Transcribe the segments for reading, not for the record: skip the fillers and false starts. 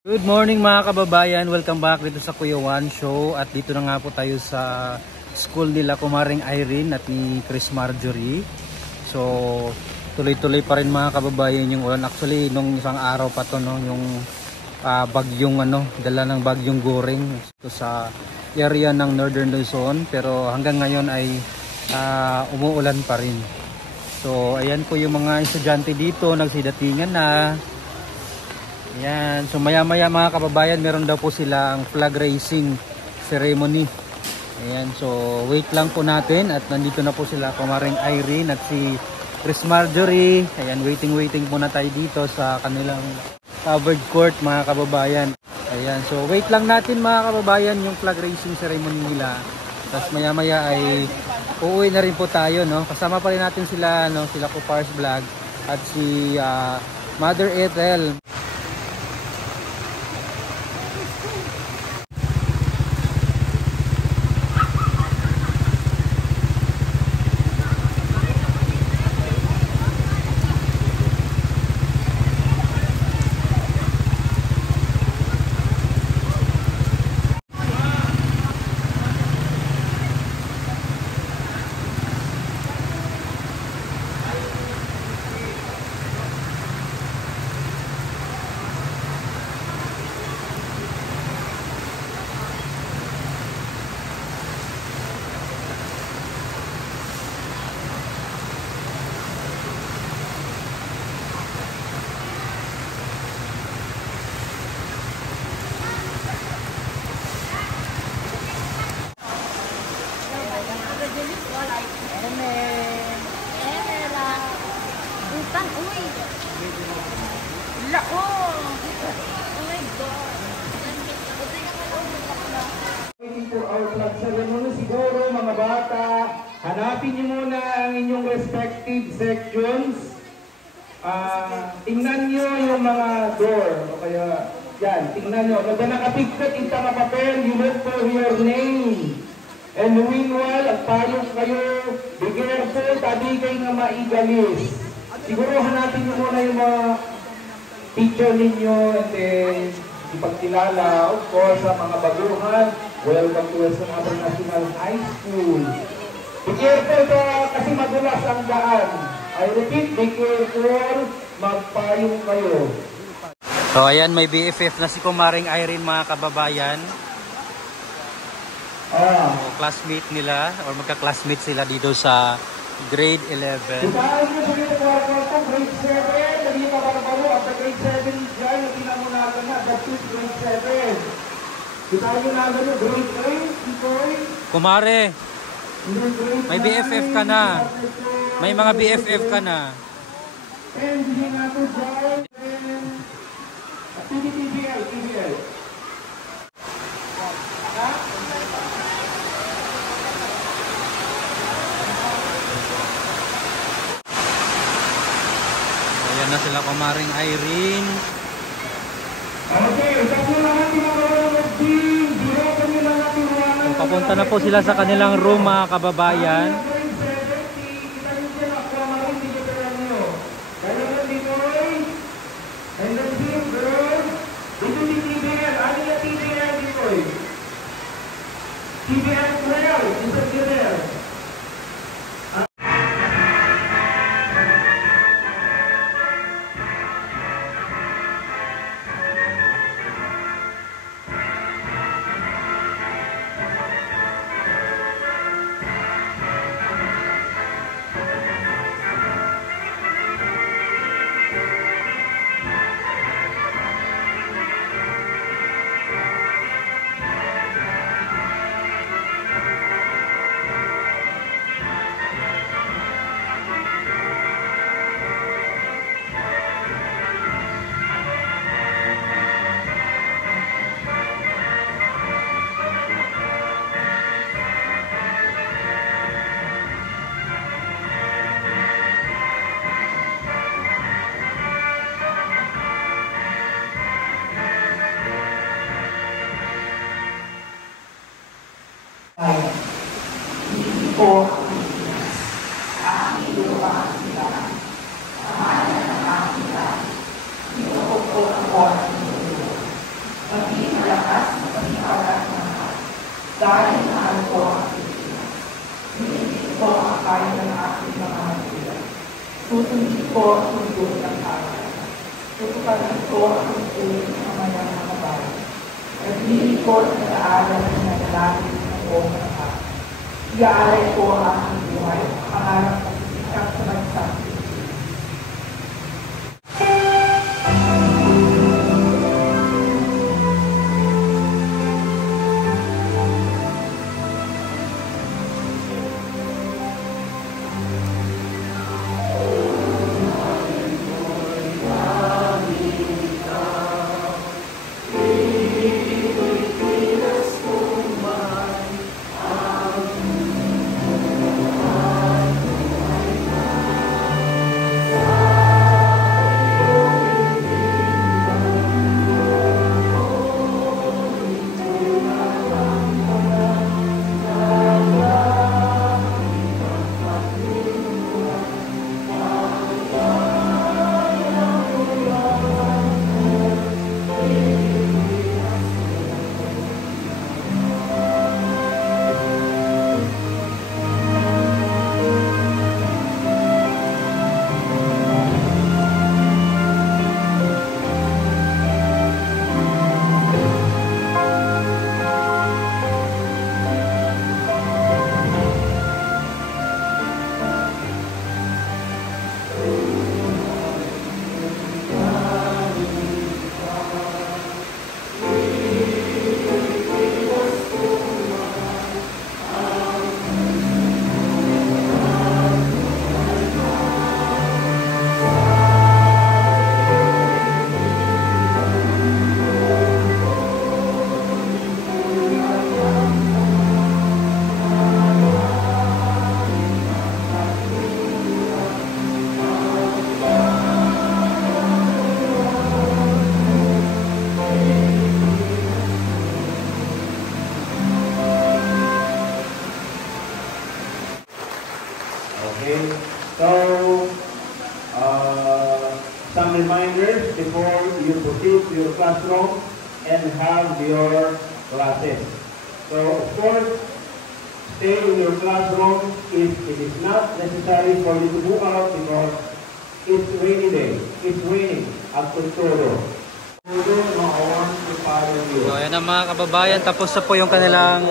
Good morning mga kababayan, welcome back dito sa Kuya Juan Show. At dito na nga po tayo sa school nila Kumaring Irene at ni Chris Marjorie. So tuloy-tuloy pa rin mga kababayan yung ulan. Actually nung isang araw pa to, no, yung bagyong dala ng bagyong Goring ito sa area ng Northern Luzon. Pero hanggang ngayon ay umuulan pa rin. So ayan po yung mga estudyante dito, nagsidatingan na. Ayan, so maya maya mga kababayan meron daw po silang flag raising ceremony. Ayan, so wait lang po natin at nandito na po sila Kumaring Irene at si Chris Marjorie. Ayan, waiting po na tayo dito sa kanilang covered court mga kababayan. Ayan, so wait lang natin mga kababayan yung flag raising ceremony nila. Tapos maya maya ay uuwi na rin po tayo, no. Kasama pa rin natin sila, no, sila Kupars Vlog at si Mother Ethel. Siguro mga bata, hanapin niyo muna ang inyong respective sections. Tingnan niyo yung mga door o kaya yan, tingnan niyo. Pag nakapigtat ito mga papel, you look for your name. And meanwhile, at payong kayo, be careful, tabi kayo nga maigalis. Siguro hanapin niyo muna yung mga teacher ninyo and then ipagkilala, of course, sa mga baguhan. Welcome to Western National High School. Be careful kasi madulas ang daan. I repeat, be careful, magpayong kayo. So ayan, may BFF na si Kumaring Irene mga kababayan. Classmate nila or magka-classmate sila dito sa grade 11. Isahan nyo sa dito po, grade 7. Naging kapag-paro at grade 7 dyan, naging namunagan na, that's grade 7. Isahan nyo na gano'n, grade 8, Kumare, may BFF ka na. May mga BFF ka na. And hindi nga po dyan, TBL. Ayan na sila Kumaring Irene. Okay, sabi naman Papunta na po sila sa kanilang room mga kababayan. maging malakas na paniwala ng lahat. Dahil mahal ko ang Pilipinas. Hindi ko ang kaya ng aking mga magulang. Susundin ko ang mundo ng tama. Tutuparan ko ang mundo ng mga mga bayan. Nagbili ko sa nag-aaral ng nalalapit ng buong lahat. Iaalay ko ang aking buhay, pangarap at sikat sa bansang Pilipinas. Okay, so some reminders before you proceed to your classroom and have your classes. So of course, stay in your classroom if it is not necessary for you to move out because it's rainy day. It's raining at Tuturo. So ayan na mga kababayan, tapos na po yung kanilang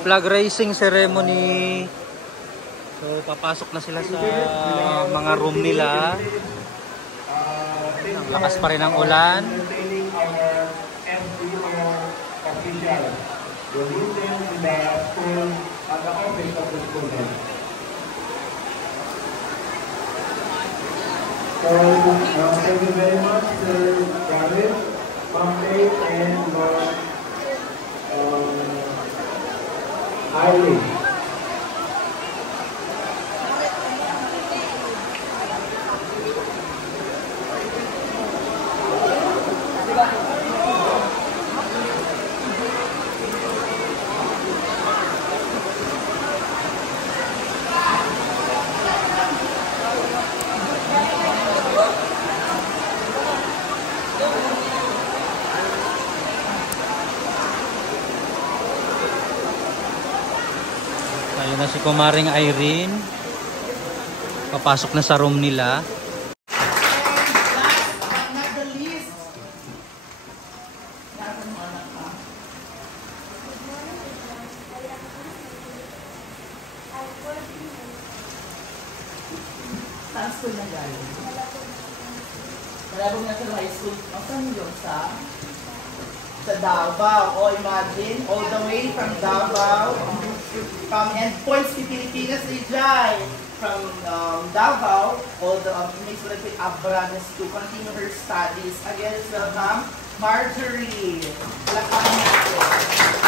flag raising ceremony. So papasok na sila sa mga room nila. Ang lakas pa rin ang ulan. So, thank you very much, Sir Gavin, Ma'am Faith, and Ma'am Eileen. Ayun na si Kumaring Irene. Papasok na sa room nila. Saan school na galing? Malabong na sa high school. Saan yun sa Davao. Oh, imagine, all the way from Davao, from endpoints to Pilipinas, Ijay. From Davao, all the makes like Abranes to continue her studies. Again, welcome, Marjorie. Lakan